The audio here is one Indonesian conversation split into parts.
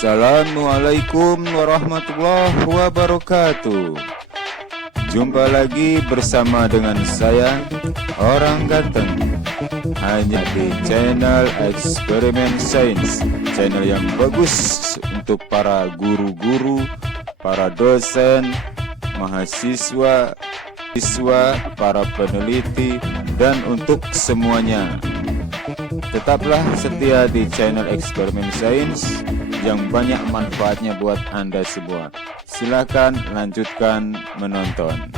Assalamualaikum warahmatullahi wabarakatuh. Jumpa lagi bersama dengan saya, Orang Ganteng, hanya di channel Eksperimen Sains, channel yang bagus untuk para guru-guru, para dosen, mahasiswa, siswa, para peneliti, dan untuk semuanya. Tetaplah setia di channel Eksperimen Sains yang banyak manfaatnya buat Anda semua. Silakan lanjutkan menonton.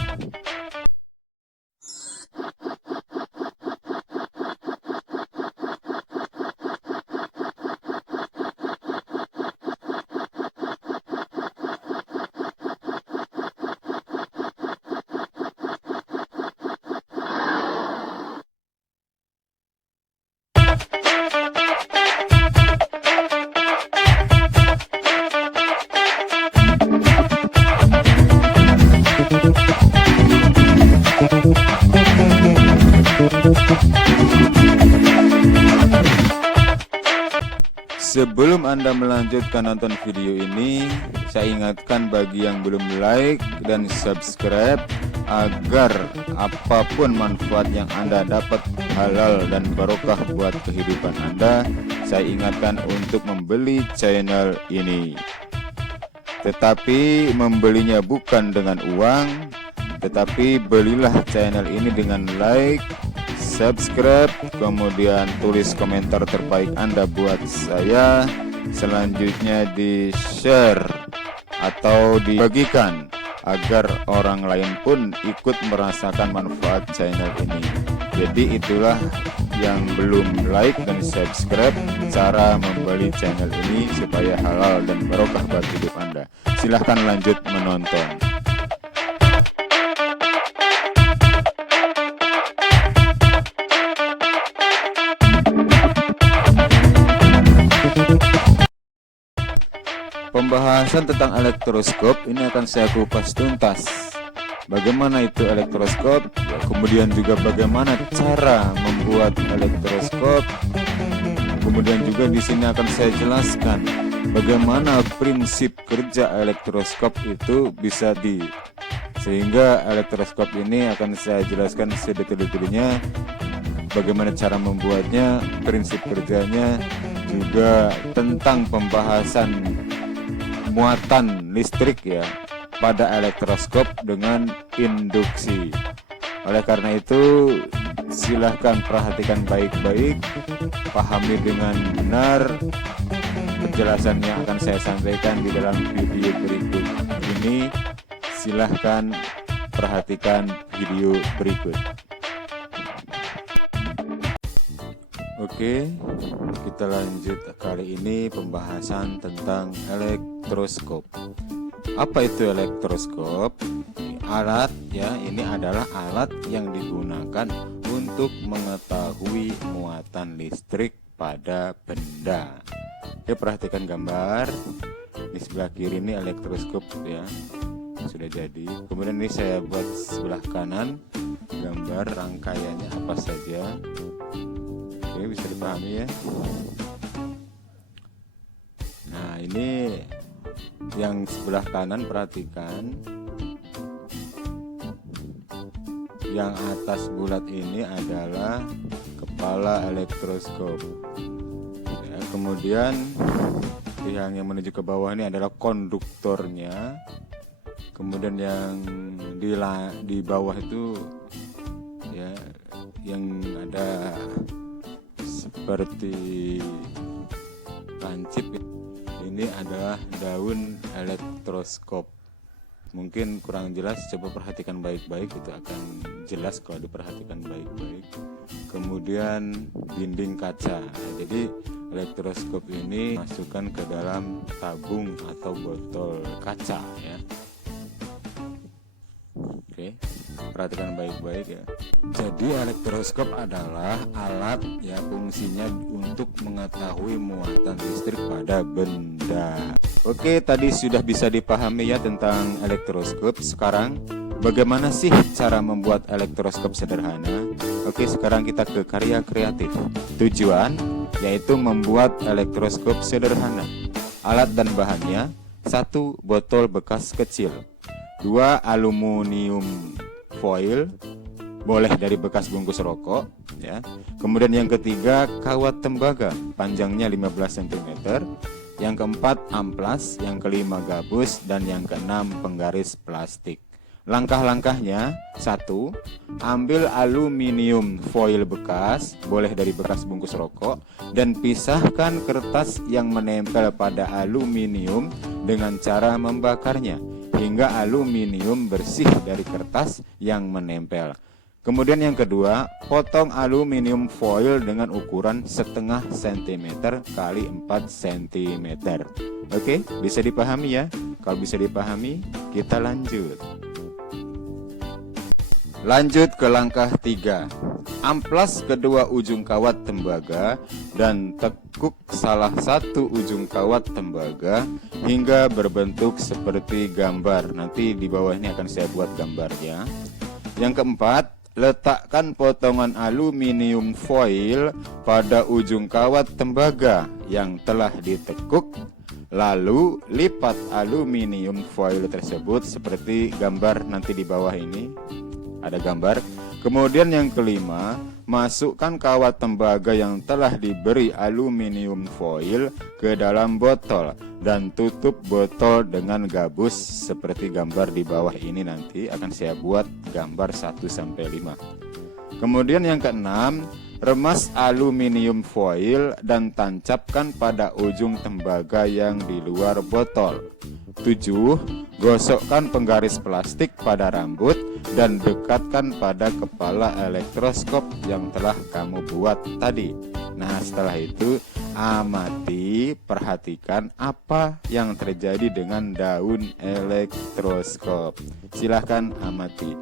Sebelum Anda melanjutkan nonton video ini, saya ingatkan bagi yang belum like dan subscribe agar apapun manfaat yang Anda dapat halal dan barokah buat kehidupan Anda, saya ingatkan untuk membeli channel ini. Tetapi membelinya bukan dengan uang, tetapi belilah channel ini dengan like, subscribe, kemudian tulis komentar terbaik Anda buat saya, selanjutnya di share atau dibagikan agar orang lain pun ikut merasakan manfaat channel ini. Jadi itulah yang belum like dan subscribe, cara membeli channel ini supaya halal dan barokah buat hidup Anda. Silahkan lanjut menonton. Pembahasan tentang elektroskop ini akan saya kupas tuntas. Bagaimana itu elektroskop, kemudian juga bagaimana cara membuat elektroskop. Kemudian juga di sini akan saya jelaskan bagaimana prinsip kerja elektroskop itu bisa sehingga elektroskop ini akan saya jelaskan sedetail-detailnya, bagaimana cara membuatnya, prinsip kerjanya, juga tentang pembahasan muatan listrik ya pada elektroskop dengan induksi. Oleh karena itu silahkan perhatikan baik-baik, pahami dengan benar penjelasan yang akan saya sampaikan di dalam video berikut ini. Silahkan perhatikan video berikut. Oke, kita lanjut kali ini pembahasan tentang elektroskop. Apa itu elektroskop? Alat ya, ini adalah alat yang digunakan untuk mengetahui muatan listrik pada benda. Oke, perhatikan gambar. Di sebelah kiri ini elektroskop ya, sudah jadi. Kemudian ini saya buat sebelah kanan gambar rangkaiannya apa saja. Oke, bisa dipahami ya. Nah, ini yang sebelah kanan, perhatikan. Yang atas bulat ini adalah kepala elektroskop ya, kemudian yang menuju ke bawah ini adalah konduktornya. Kemudian yang di bawah itu ya, yang ada seperti lancip, ini adalah daun elektroskop. Mungkin kurang jelas, coba perhatikan baik-baik, itu akan jelas kalau diperhatikan baik-baik. Kemudian dinding kaca. Jadi elektroskop ini masukkan ke dalam tabung atau botol kaca ya. Oke, perhatikan baik-baik ya. Jadi elektroskop adalah alat ya, fungsinya untuk mengetahui muatan listrik pada benda. Oke, tadi sudah bisa dipahami ya tentang elektroskop. Sekarang bagaimana sih cara membuat elektroskop sederhana? Oke, sekarang kita ke karya kreatif. Tujuan yaitu membuat elektroskop sederhana. Alat dan bahannya: 1 botol bekas kecil, 2 aluminium foil, boleh dari bekas bungkus rokok ya. Kemudian yang ketiga, kawat tembaga panjangnya 15 cm, yang keempat amplas, yang kelima gabus, dan yang keenam penggaris plastik. Langkah-langkahnya: 1. Ambil aluminium foil bekas, boleh dari bekas bungkus rokok, dan pisahkan kertas yang menempel pada aluminium dengan cara membakarnya hingga aluminium bersih dari kertas yang menempel. Kemudian yang kedua, potong aluminium foil dengan ukuran setengah cm kali 4 cm. Oke, bisa dipahami ya? Kalau bisa dipahami, kita lanjut. Lanjut ke langkah 3. Amplas kedua ujung kawat tembaga dan tekuk salah satu ujung kawat tembaga hingga berbentuk seperti gambar. Nanti di bawah ini akan saya buat gambarnya. Yang keempat, letakkan potongan aluminium foil pada ujung kawat tembaga yang telah ditekuk. Lalu lipat aluminium foil tersebut seperti gambar nanti di bawah ini. Ada gambar. Kemudian yang kelima, masukkan kawat tembaga yang telah diberi aluminium foil ke dalam botol dan tutup botol dengan gabus seperti gambar di bawah ini. Nanti akan saya buat gambar 1-5. Kemudian yang keenam, remas aluminium foil dan tancapkan pada ujung tembaga yang di luar botol. 7. Gosokkan penggaris plastik pada rambut dan dekatkan pada kepala elektroskop yang telah kamu buat tadi. Nah, setelah itu amati, perhatikan apa yang terjadi dengan daun elektroskop. Silahkan amati.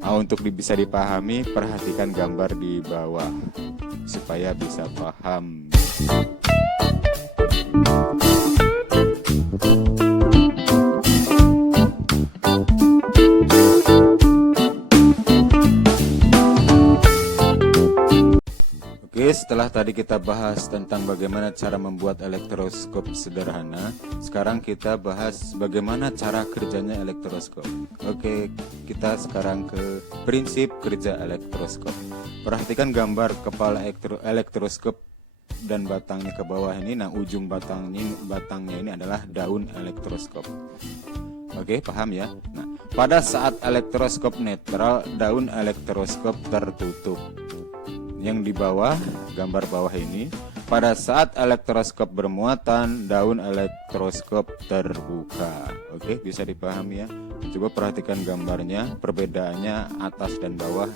Untuk bisa dipahami, perhatikan gambar di bawah supaya bisa paham. Oke, setelah tadi kita bahas tentang bagaimana cara membuat elektroskop sederhana, sekarang kita bahas bagaimana cara kerjanya elektroskop. Oke, kita sekarang ke prinsip kerja elektroskop. Perhatikan gambar kepala elektroskop dan batangnya ke bawah ini. Nah, ujung batangnya ini adalah daun elektroskop. Oke, paham ya? Nah, pada saat elektroskop netral, daun elektroskop tertutup. Yang di bawah, gambar bawah ini, pada saat elektroskop bermuatan, daun elektroskop terbuka. Oke, bisa dipahami ya? Coba perhatikan gambarnya, perbedaannya atas dan bawah.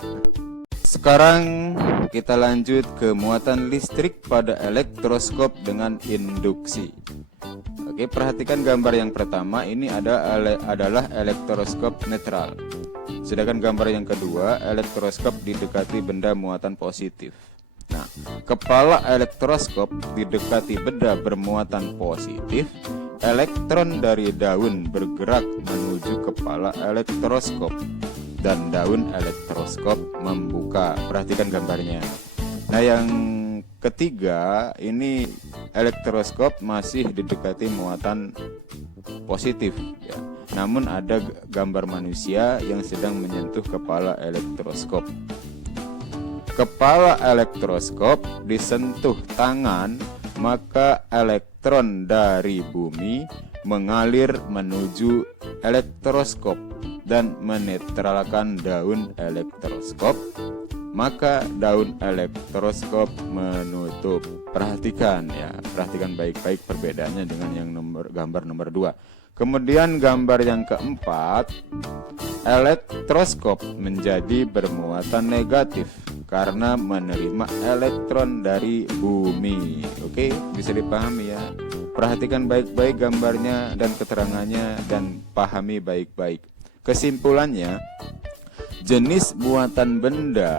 Sekarang kita lanjut ke muatan listrik pada elektroskop dengan induksi. Oke, perhatikan gambar yang pertama, ini adalah elektroskop netral. Sedangkan gambar yang kedua, elektroskop didekati benda muatan positif. Nah, kepala elektroskop didekati benda bermuatan positif, elektron dari daun bergerak menuju kepala elektroskop dan daun elektroskop membuka. Perhatikan gambarnya. Nah, yang ketiga, ini elektroskop masih didekati muatan positif ya. Namun ada gambar manusia yang sedang menyentuh kepala elektroskop. Kepala elektroskop disentuh tangan, maka elektron dari bumi mengalir menuju elektroskop dan menetralkan daun elektroskop, maka daun elektroskop menutup. Perhatikan ya, perhatikan baik-baik perbedaannya dengan yang gambar nomor 2. Kemudian gambar yang keempat, elektroskop menjadi bermuatan negatif karena menerima elektron dari bumi. Oke, bisa dipahami ya. Perhatikan baik-baik gambarnya dan keterangannya dan pahami baik-baik. Kesimpulannya, jenis muatan benda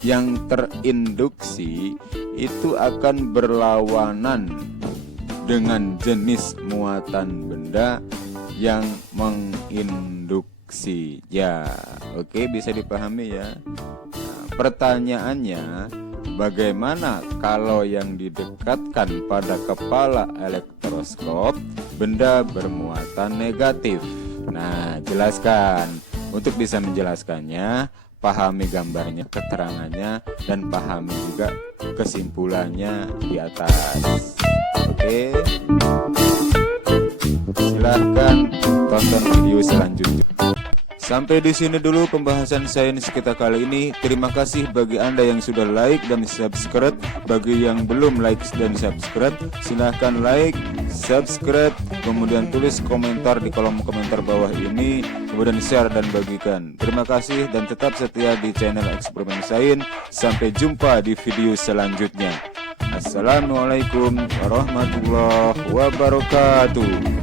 yang terinduksi itu akan berlawanan dengan jenis muatan benda yang menginduksi. Ya, oke, bisa dipahami ya. Nah, pertanyaannya, bagaimana kalau yang didekatkan pada kepala elektroskop benda bermuatan negatif? Nah, jelaskan. Untuk bisa menjelaskannya, pahami gambarnya, keterangannya, dan pahami juga kesimpulannya di atas. Oke, silahkan tonton video selanjutnya. Sampai di sini dulu pembahasan sains kita kali ini. Terima kasih bagi Anda yang sudah like dan subscribe. Bagi yang belum like dan subscribe, silahkan like, subscribe, kemudian tulis komentar di kolom komentar bawah ini, kemudian share dan bagikan. Terima kasih dan tetap setia di channel Eksperimen Sains. Sampai jumpa di video selanjutnya. Assalamualaikum warahmatullahi wabarakatuh.